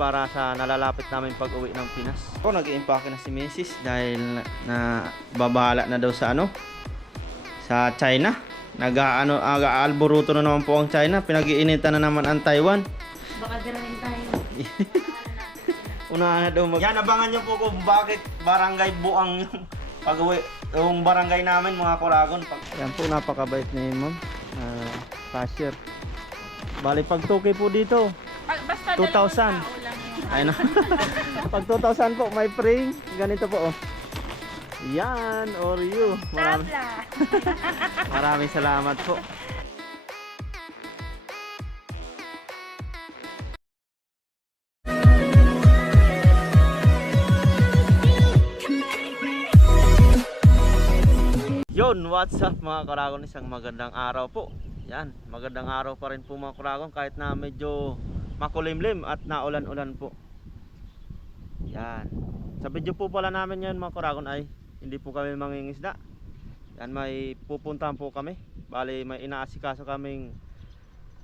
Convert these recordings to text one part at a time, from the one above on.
para sa nalalapit namin pag-uwi ng Pinas. Ako nag-iimpake na si Mrs. dahil na, na babahala na daw sa ano sa China. Nag-ano aga-alboruto na naman po ang China. Pinag-iinitan na naman ang Taiwan. Baka diranin tayo. Una na daw mag... Yan, abangan nyo po kung bakit barangay buang yung pag-uwi. Yung barangay namin mga Koragon. Pag... Yan po, napakabait ni ma'am. Uh, cashier. Bali, pag 2K po dito. Pag- Basta 2,000. Yun. Ayun na. pag 2,000 po, may free. Ganito po, oh. Yan, or you. Marami, maraming salamat po. Yon, what's up mga karagon? Isang magandang araw po. Yan, magandang araw pa rin po mga karagon kahit na medyo makulimlim at naulan-ulan po. Yan. Sa video po pala namin yan mga karagon ay hindi po kami mangingisda. Yan, may pupuntahan po kami. Bali, may inaasikaso kaming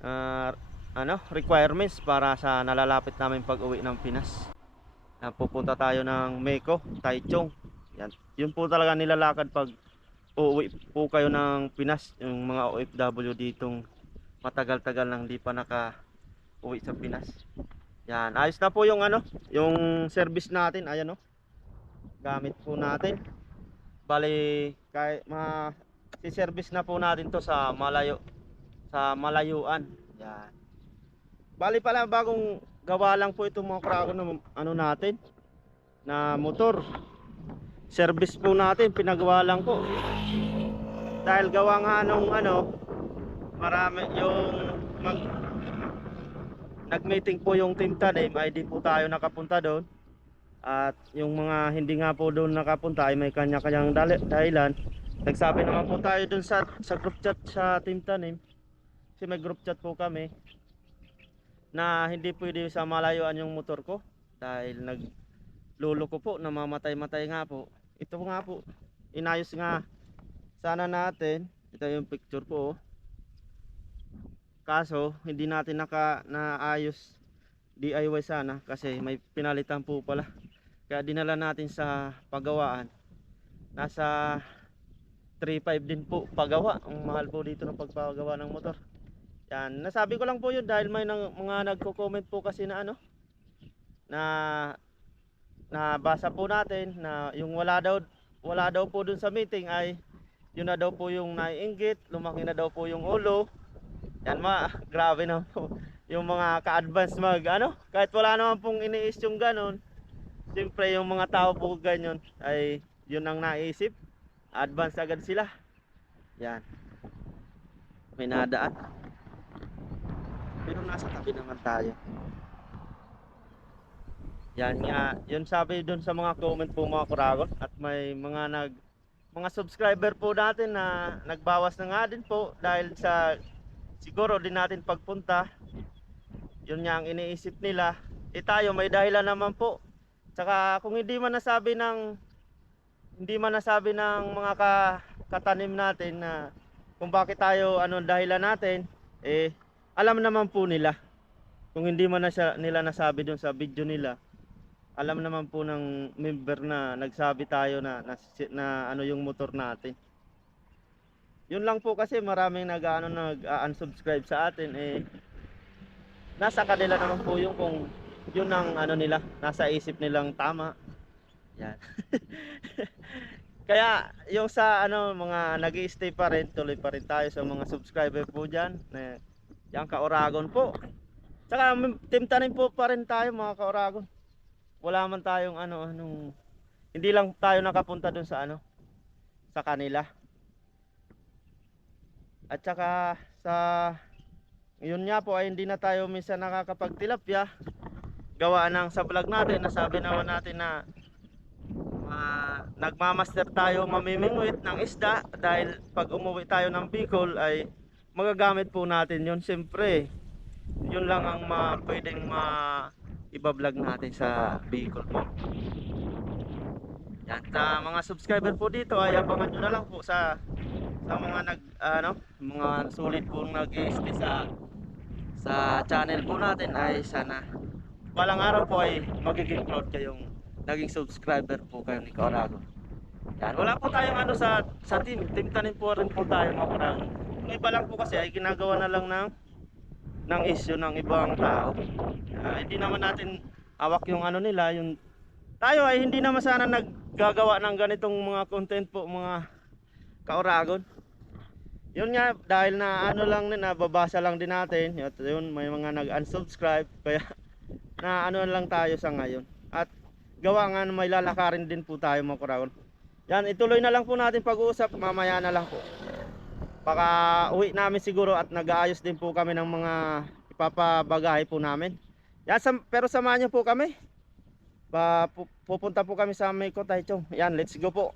ah, ano, requirements para sa nalalapit namin pag-uwi ng Pinas. Yan, pupunta tayo ng Meco, Taichung. Yan. Yun po talaga nilalakad pag uuwi po kayo ng Pinas, yung mga OFW ditong matagal-tagal nang di pa naka uwi sa Pinas. Yan, ayos na po yung ano, yung service natin, ayan oh. Gamit po natin. Bali, kay ma si service na po natin to sa malayo sa malayuan. Yan. Bali pala bagong gawa lang po itong mga krako ng ano natin na motor. Service po natin, pinagawa lang po. Dahil gawa nga nung ano, marami yung mag nag-meeting po yung team tanim ay di po tayo nakapunta doon. At yung mga hindi nga po doon nakapunta ay may kanya-kanyang dahilan. Nagsabi naman po tayo doon sa, sa group chat sa team tanim. Kasi may group chat po kami na hindi pwede sa malayuan yung motor ko dahil nagluloko po namamatay-matay nga po ito nga po inayos nga sana natin ito yung picture po oh. Kaso hindi natin naka naayos DIY sana kasi may pinalitan po pala. Kaya dinala natin sa pagawaan. Nasa 3.5 din po pagawa ang mahal po dito ng pagpagawa ng motor. Yan, nasabi ko lang po yun dahil may nang, mga nagko-comment po kasi na ano na nabasa po natin na yung wala daw wala daw po dun sa meeting ay yun na daw po yung naiinggit, lumaki na daw po yung ulo. Yan ma, grabe na po. Yung mga ka-advance mag ano, kahit wala naman pong iniis yung ganon. Siyempre yung mga tao po ganyan ay yun ang naisip. Advance agad sila. Yan. May nadaan. Pero nasa tabi naman tayo. Yan nga, yun sabi dun sa mga comment po mga kuragon at may mga nag mga subscriber po natin na nagbawas na nga din po dahil sa siguro din natin pagpunta. Yun nga ang iniisip nila. Eh tayo may dahilan naman po. Tsaka kung hindi man nasabi ng hindi man nasabi ng mga ka, katanim natin na kung bakit tayo ano dahilan natin eh alam naman po nila kung hindi man na nila nasabi dun sa video nila alam naman po ng member na nagsabi tayo na, na, na ano yung motor natin yun lang po kasi maraming nag ano, nag unsubscribe sa atin eh nasa kanila naman po yung kung yun ang ano nila nasa isip nilang tama yan kaya yung sa ano mga nag stay pa rin tuloy pa rin tayo sa mga subscriber po dyan na Yang ka-Oragon po. Tsaka m- team tanim po pa rin tayo mga ka-Oragon. Wala man tayong ano anong hindi lang tayo nakapunta dun sa ano sa kanila. At saka sa yun nga po ay hindi na tayo minsan nakakapagtilapya. Gawa ng sa vlog natin nasabi naman natin na ah, nagmamaster tayo mamimingwit ng isda. Dahil pag umuwi tayo ng Bicol ay magagamit po natin yun siyempre. Yun lang ang ma, pwedeng ma ibablog natin sa Bicol po yan sa mga subscriber po dito ay abangan nyo na lang po sa sa mga nag ano mga sulit po nag stay sa sa channel po natin ay sana balang araw po ay magiging proud kayong naging subscriber po kayo ni Kaorago. Yan, wala po tayong ano sa sa team. Team tanim po rin po tayo mga Kaorago. Yung iba lang po kasi ay ginagawa na lang ng ng issue ng ibang tao. Ah, hindi naman natin hawak yung ano nila, yung tayo ay hindi naman sana naggagawa ng ganitong mga content po mga kaoragon. Yun nga dahil na ano lang din nababasa lang din natin, yun, may mga nag-unsubscribe kaya na ano lang tayo sa ngayon. At gawa nga na may lalakarin din po tayo mga kaoragon. Yan, ituloy na lang po natin pag-uusap mamaya na lang po. Baka uwi namin siguro at nag-aayos din po kami ng mga ipapabagahe po namin. Yan, pero samahan niyo po kami. Pupunta po kami sa May Kotaychong. Yan, let's go po.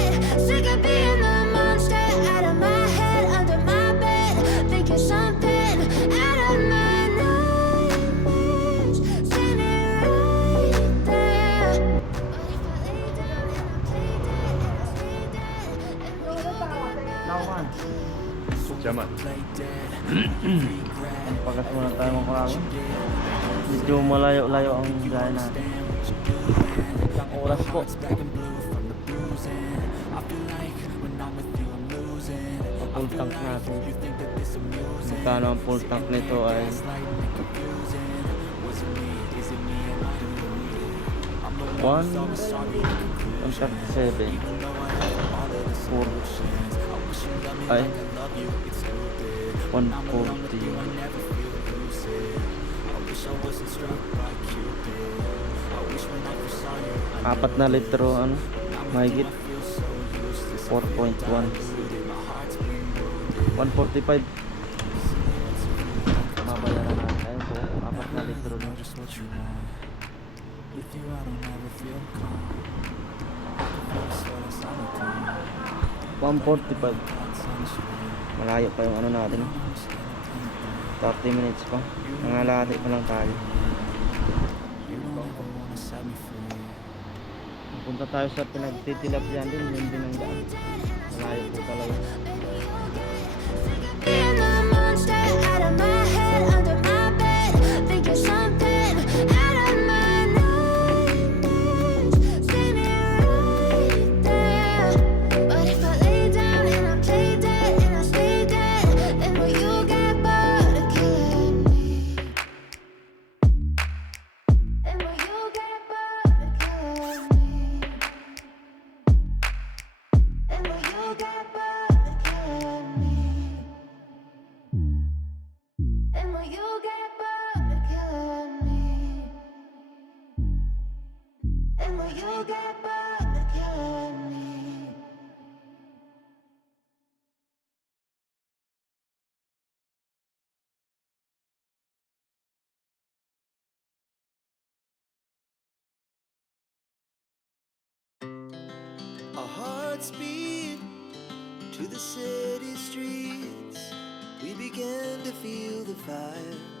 dead. Pagkat muna tayo mga kuragon. Medyo malayo-layo ang gaya natin. Isang oras po. Full tank natin. Magkano ang full tank nito ay one One, who's always sorry in conclusion. 137. Even though I have all of the Four. Ay. like I love you. It's stupid. When I'm alone with 140. you, I never feel lucid. I wish I wasn't struck by Cupid. I wish when I first saw you, I apat na litro ano, mahigit feel so useless. 4.1 145 babayaran natin ayun po apat na litro na Just what malayo pa yung ano natin. 30 minutes pa. Nangalati pa lang tayo. Punta tayo sa pinagtitilapyan din yun din ang daan. Malayo po talaga. Monster out of my head, under you? Our hearts beat to the city streets. We began to feel the fire.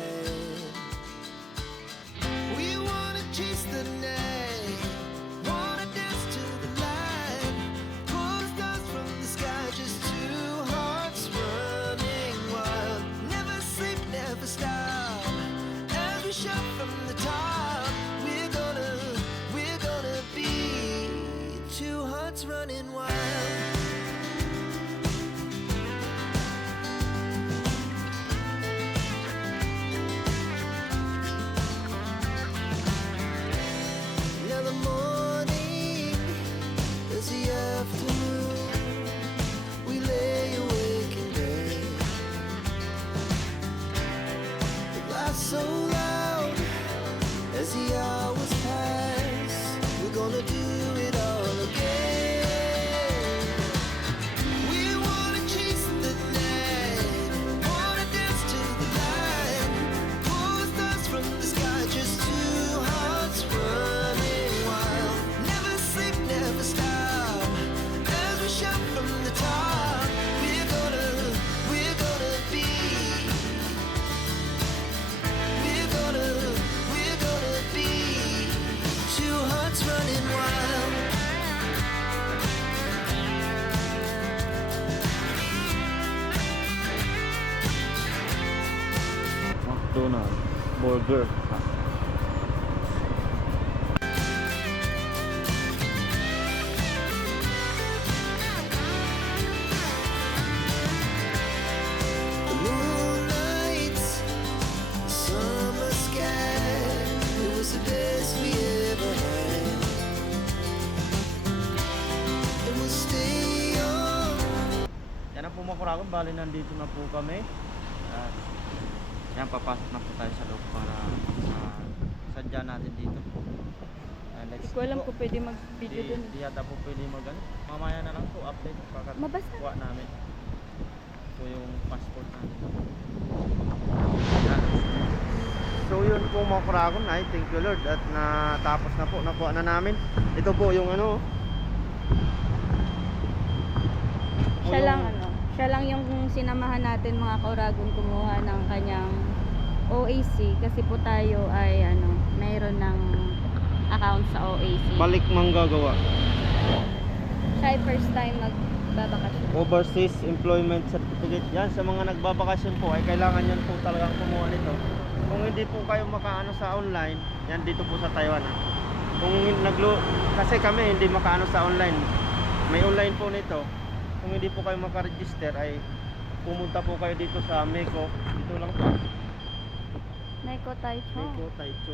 Pumakuragon, bali nandito na po kami. At yan, papasok na po tayo sa loob para uh, sadya natin dito. Uh, let's Hindi ko alam kung pwede mag-video Di, dun. di yata po pwede mag ano. Mamaya na lang po update pagkat Mabasa. kuha namin. So yung passport natin. Yan. So yun po mga kuragon ay thank you Lord at natapos na po nakuha na namin. Ito po yung ano. Siya lang ano, siya lang yung sinamahan natin mga kauragon kumuha ng kanyang OAC kasi po tayo ay ano, mayroon ng account sa OAC. Balik manggagawa. Siya ay first time magbabakasyon. Overseas Employment Certificate. Yan, sa mga nagbabakasyon po ay kailangan yan po talagang kumuha nito. Kung hindi po kayo makaano sa online, yan dito po sa Taiwan ha. Kung naglo kasi kami hindi makaano sa online. May online po nito. Kung hindi po kayo makaregister ay pumunta po kayo dito sa Meco. Dito lang po. Naiko Taicho. Meco Taicho.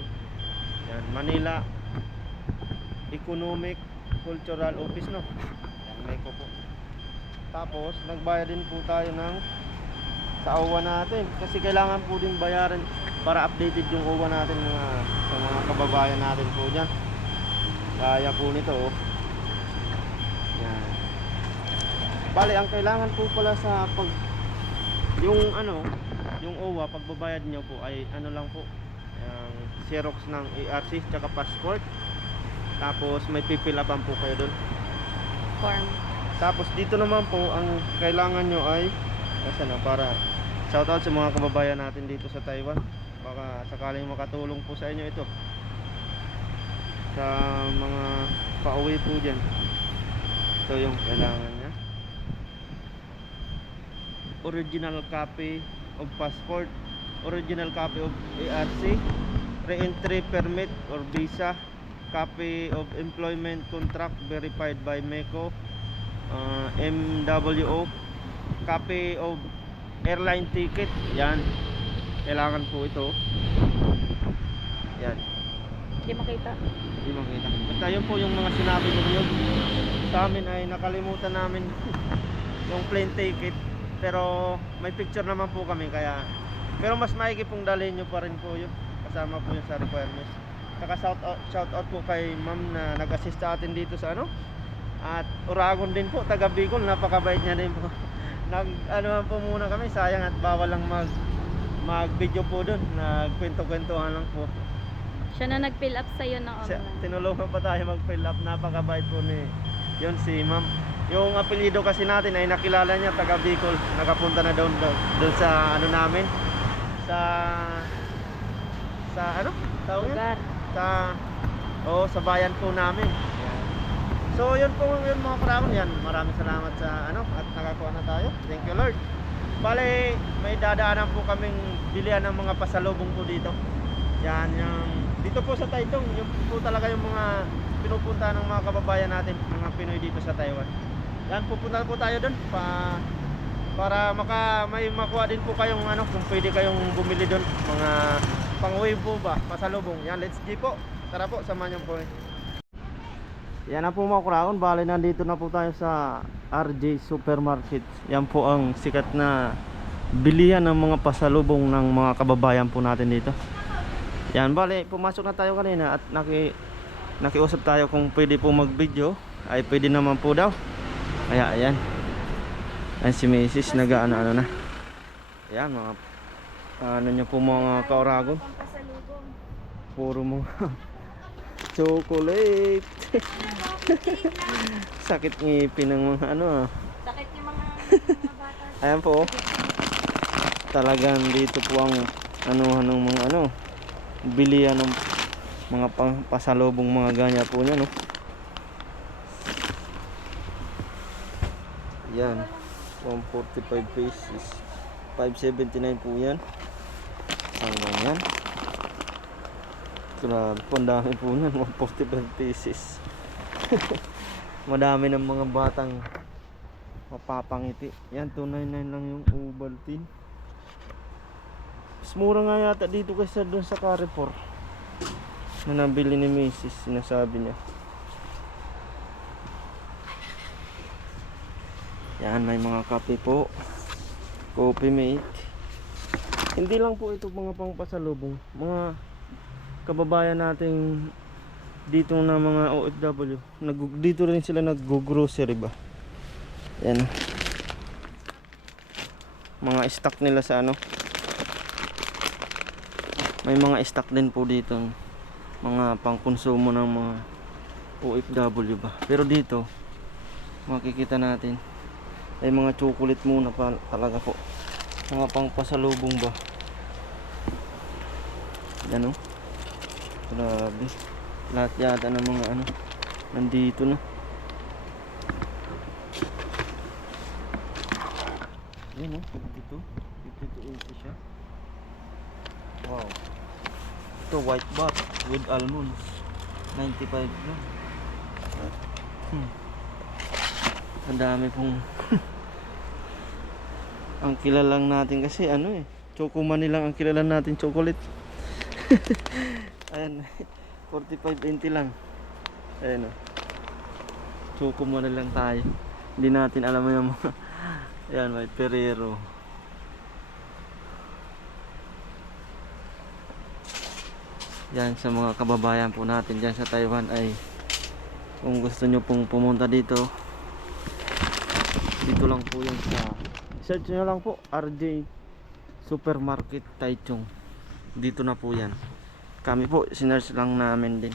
Yan, Manila Economic Cultural Office no. Yan, Meco po. Tapos nagbayad din po tayo ng sa OWA natin kasi kailangan po din bayaran para updated yung OWA natin mga sa mga kababayan natin po diyan. Kaya po nito oh. Yan. Bale, ang kailangan po pala sa pag yung ano, yung OWA pagbabayad nyo po ay ano lang po yung Xerox ng ARC tsaka passport. Tapos may pipilapan po kayo doon Form. tapos dito naman po ang kailangan nyo ay kasi na para shoutout sa mga kababayan natin dito sa Taiwan. Baka sakaling makatulong po sa inyo ito. Sa mga pauwi po dyan. Ito yung kailangan original copy of passport original copy of ARC re-entry permit or visa copy of employment contract verified by MECO uh, MWO copy of airline ticket. Yan. Kailangan po ito. Yan. Hindi makita. hindi makita. Basta yun po yung mga sinabi ninyo. Sa amin ay nakalimutan namin yung plane ticket pero may picture naman po kami kaya pero mas maigi pong dalhin nyo pa rin po yun. Kasama po yun sa requirements. Saka shout out, shout out po kay ma'am na nag-assist sa atin dito sa ano? At Uragon din po taga Bicol. Napakabait niya din po. Nag ano man po muna kami sayang at bawal lang mag mag video po doon nagkwento-kwentuhan lang po. Siya na nag-fill up sa'yo ng siya, online. tinulungan pa tayo mag fill up. Napakabait po ni yun si ma'am Yung apelyido kasi natin ay nakilala niya taga Bicol. Nakapunta na doon doon, doon sa ano namin sa sa ano? Tawag? Lugar. Sa oh, sa bayan po namin. Yan. So yun po yun mga karamon yan. Maraming salamat sa ano at nakakuha na tayo. Thank you Lord. Bale, may dadaanan po kaming bilihan ng mga pasalubong po dito. Yan yung dito po sa Taichung, yung po talaga yung mga pinupunta ng mga kababayan natin, mga Pinoy dito sa Taiwan. Yan pupunta po tayo doon pa para maka may makuha din po kayong ano kung pwede kayong bumili doon mga pang-uwi po ba pasalubong. Yan, let's go po. Tara po, samahan niyo po. eh. Yan na po mga kuraon, bali nandito na po tayo sa RJ Supermarket. Yan po ang sikat na bilihan ng mga pasalubong ng mga kababayan po natin dito. Yan, bali pumasok na tayo kanina at naki nakiusap tayo kung pwede po mag-video. Ay pwede naman po daw. Kaya ayan. Ayan si Mrs. nag-ano-ano na. Ayan mga ano nyo po mga kauragon. Puro mga chocolate. Sakit ngipin ng mga ano ah. Sakit yung mga, mga bata. Ayan po. Talagang dito po ang ano ng mga ano bilihan ng mga pang pasalubong mga ganya po niya no. Yan. 145 pesos. 579 po yan. Hanggang yan. Grabe po, ang dami po yan. 145 pesos. Madami ng mga batang mapapangiti. Yan, 299 lang yung Ovaltine. Mas mura nga yata dito kaysa doon sa Carrefour. Na nabili ni Macy's, sinasabi niya. Yan, may mga kape po. Coffee mate. Hindi lang po ito mga pangpasalubong. Mga kababayan nating dito na mga OFW. Nag dito rin sila nag-grocery ba. Yan. Mga stock nila sa ano. May mga stock din po dito. Mga pangkonsumo ng mga OFW ba. Pero dito, makikita natin ay mga chocolate muna pa talaga po. Mga pangpasalubong ba. Yan o. Grabe. Lahat yata ng mga ano nandito na. Yun o, 52. 52 siya. Wow. Ito white bat with almonds. 95 lang. Hmm. Ang dami pong ang kilalang natin kasi ano eh. Choco Money lang ang kilala natin chocolate. Ayan 45.20 lang. Ayan o Choco Money lang tayo. Hindi natin alam mo yung mga ayan may Ferrero yan sa mga kababayan po natin dyan sa Taiwan ay kung gusto nyo pong pumunta dito dito lang po yan sa search nyo lang po RJ Supermarket Taichung dito na po yan kami po sinearch lang namin din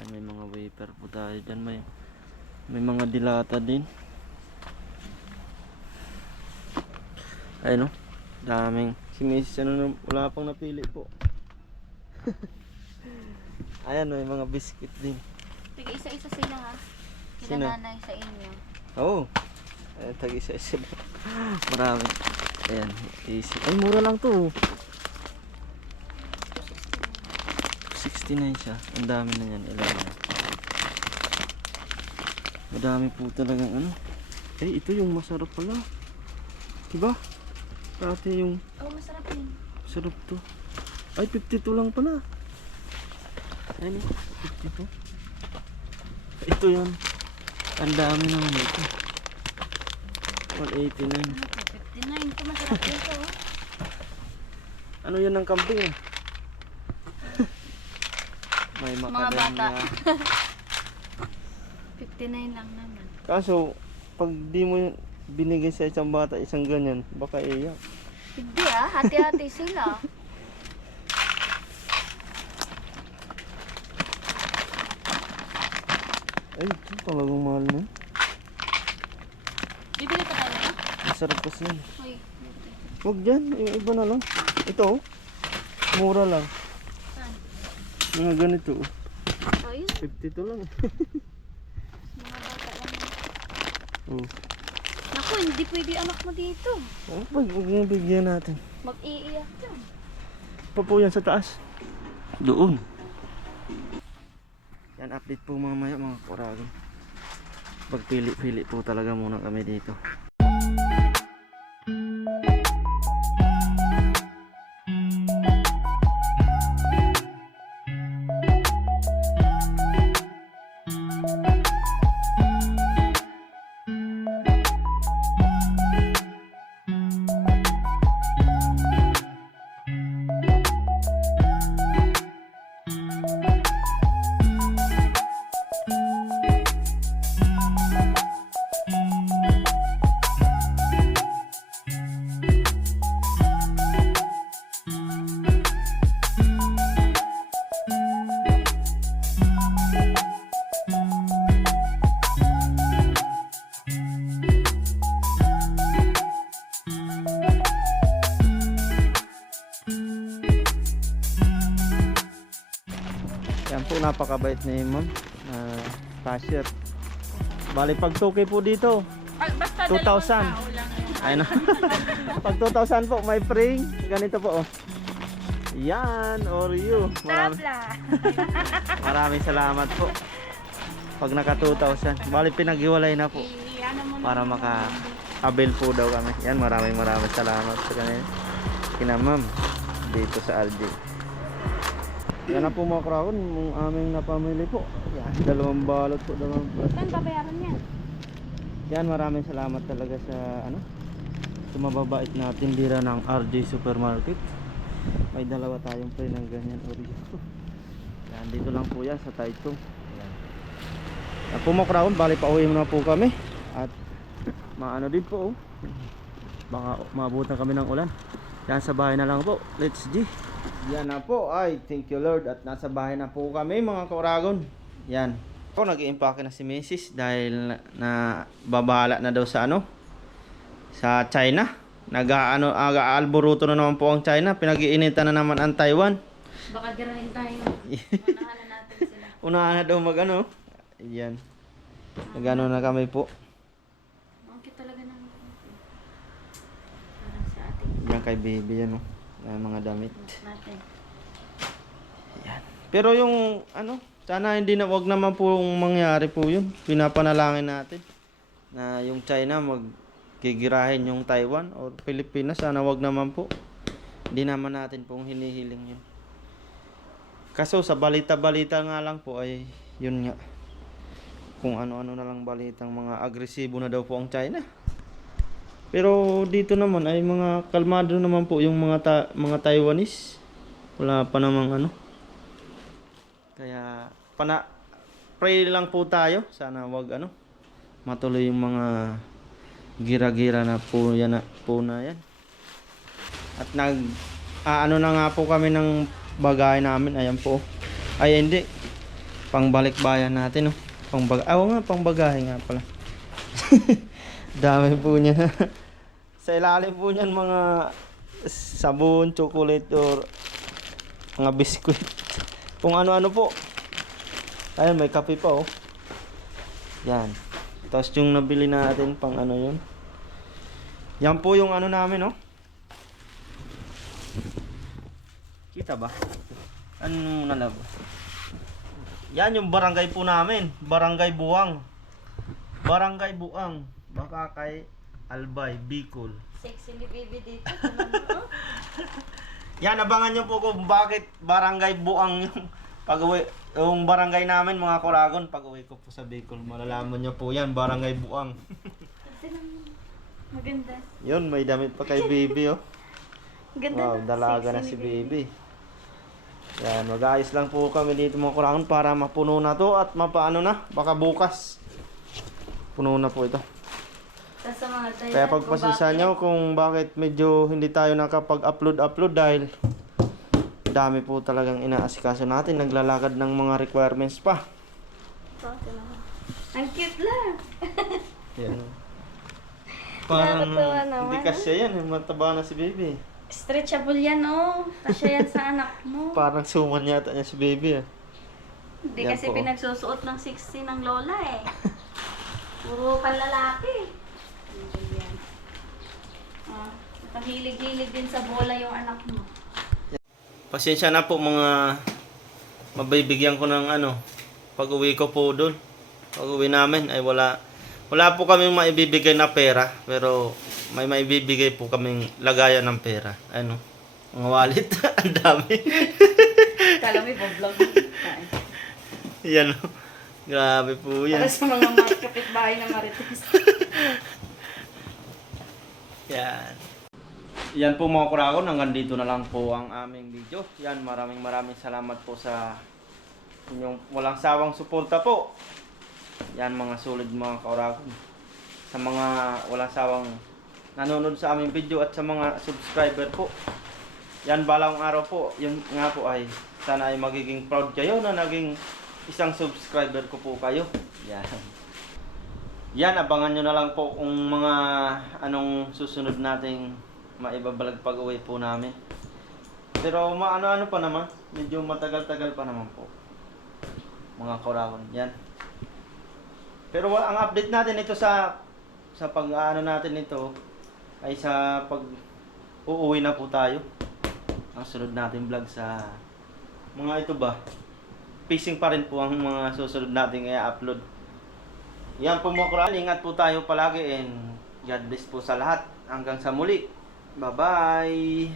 yan, may mga wafer po tayo dyan may, may mga dilata din ayun o daming si Mrs. ano wala pang napili po ayan may mga biscuit din Tiga isa-isa sila ha. Sila Sino? nanay sa inyo. Oo. Oh. Ayan, tag isa isa lang. Marami. Ayan, easy. Ay, mura lang to. 69 siya. Ang dami na yan. Ilan na. Madami po talagang ano. Eh, ito yung masarap pala. Diba? Dati yung Oh, masarap yun. sarap to. Ay, 52 lang pala. Ayan eh, 52. Ito yan. Ang dami naman ito. 189. 59. Ito masarap yun to. oh. Ano yan ng kambing eh? May Mga bata. 59 lang naman. Kaso, pag di mo yun binigay sa isang bata, isang ganyan, baka iyak. Hindi ah, hati-hati sila. Ay, ito talagang mahal na. Bibili pa tayo ito? Masarap kasi yan. Huwag dyan, yung iba na lang. Ito oh. Mura lang. Saan? Mga ganito oh. Ayun. 52 lang. Mga bata lang. oh. Naku, hindi pwede anak mo dito. Oh, pag bigyan natin. Mag-iiyak yan. Pa po yan sa taas. Doon. Yan update po mamaya mga kuragon. Pagpili-pili po talaga muna kami dito. Napakabait ni Ma'am na cashier. Bali pag 2K po dito. Ay, basta 2,000. dalawang tao lang yan. Ayun na. pag 2,000 po may free. Ganito po oh. Yan, Oreo. Marami, maraming salamat po. Pag naka 2,000. Bali pinaghiwalay na po. Para maka avail po daw kami. Yan, maraming maraming salamat sa kanila. Kina ma'am dito sa Aldi. Yan na po mga krawon, yung aming napamili po. Yan, dalawang balot po, dalawang plastic. Saan babayaran yan? Yan, maraming salamat talaga sa ano sa mababait na tindira ng RJ Supermarket. May dalawa tayong pre ng ganyan Oreo. Yan, dito lang po yan sa Taichung. Yan. Yan po mga krawon, bali pa uwi na po kami. At maano din po oh. Baka maabutan kami ng ulan. Yan sa bahay na lang po. Let's G. Yan na po. Ay, thank you Lord. At nasa bahay na po kami mga kauragon. Yan. Ako nag-iimpake na si Mrs. dahil na, na babala na daw sa ano sa China. Nag-aano aga-alboruto na naman po ang China. Pinag-iinitan na naman ang Taiwan. Baka girahin tayo. Unahan na natin sila. Unahan na daw mag-ano. Yan. Nag-ano na kami po. Ang cute talaga ng Parang sa ating Yan kay baby yan oh. Yan mga damit. Yan. Pero yung ano, sana hindi na wag naman po mangyari po 'yun. Pinapanalangin natin na yung China magkigirahin yung Taiwan o Pilipinas sana wag naman po. Hindi naman natin pong hinihiling 'yun. Kaso sa balita-balita nga lang po ay yun nga. Kung ano-ano na lang balitang mga agresibo na daw po ang China. Pero dito naman ay mga kalmado naman po yung mga ta- mga Taiwanese. Wala pa namang ano. Kaya pana pray lang po tayo. Sana wag ano matuloy yung mga gira-gira na po yan na, po na yan. At nag aano na nga po kami ng bagay namin. Ayan po. Ay hindi. Pangbalik bayan natin oh. Pangbag ah, nga pangbagahe nga pala. Dami po niya. Sa ilalim po niyan mga sabon, chocolate or mga biskuit. Kung ano-ano po. Ayun, may kape pa oh. Yan. Tapos yung nabili natin pang ano yun. Yan po yung ano namin oh. Kita ba? Ano muna lab? Yan yung barangay po namin. Barangay Buwang. Barangay Buang. Baka kay Albay, Bicol. Sexy ni baby dito. Yan, abangan nyo po kung bakit barangay buang yung pag-uwi, yung barangay namin mga Koragon, pag-uwi ko po sa Bicol, malalaman nyo po yan, barangay buang. Maganda. Yun, may damit pa kay baby oh. Ganda Wow, dalaga na si baby. Yan, mag-ayos lang po kami dito mga Koragon para mapuno na to at mapaano na, baka bukas. Puno na po ito. Tapos sa mga tayo. Kaya pagpasensya nyo kung bakit medyo hindi tayo nakapag-upload-upload dahil dami po talagang inaasikaso natin. Naglalakad ng mga requirements pa. Ang cute lang. Yan. Parang Nakakatuwa naman, hindi kasya yan. Mataba na si baby. Stretchable yan, oh. Kasya yan sa anak mo. Parang suman yata niya si baby. ah. Hindi Yan kasi po. pinagsusuot ng 60 ng lola eh. Puro panlalaki. Yan. Ah, nakahilig-hilig din sa bola yung anak mo. Pasensya na po mga mabibigyan ko ng ano pag uwi ko po doon. Pag uwi namin ay wala wala po kaming maibibigay na pera pero may maibibigay po kaming lagayan ng pera. Ano? Mga wallet. Ang dami. Kala mo vlog Yan. oh. Grabe po yan. Para sa mga kapitbahay na marites. Yan. Yan po mga kurakon, hanggang dito na lang po ang aming video. Yan, maraming maraming salamat po sa inyong walang sawang suporta po. Yan mga solid mga kurakon. Sa mga walang sawang nanonood sa aming video at sa mga subscriber po. Yan balang araw po, yun nga po ay sana ay magiging proud kayo na naging isang subscriber ko po kayo. Yan. Yan, abangan nyo na lang po kung mga anong susunod nating maibabalag pag uwi po namin. Pero maano-ano pa naman, medyo matagal-tagal pa naman po. Mga korawan, yan. Pero ang update natin ito sa sa pag-ano natin ito ay sa pag uuwi na po tayo. Ang sunod natin vlog sa mga ito ba? Pacing pa rin po ang mga susunod nating i-upload. Yan po mga kural, ingat po tayo palagi and God bless po sa lahat. Hanggang sa muli. Bye-bye!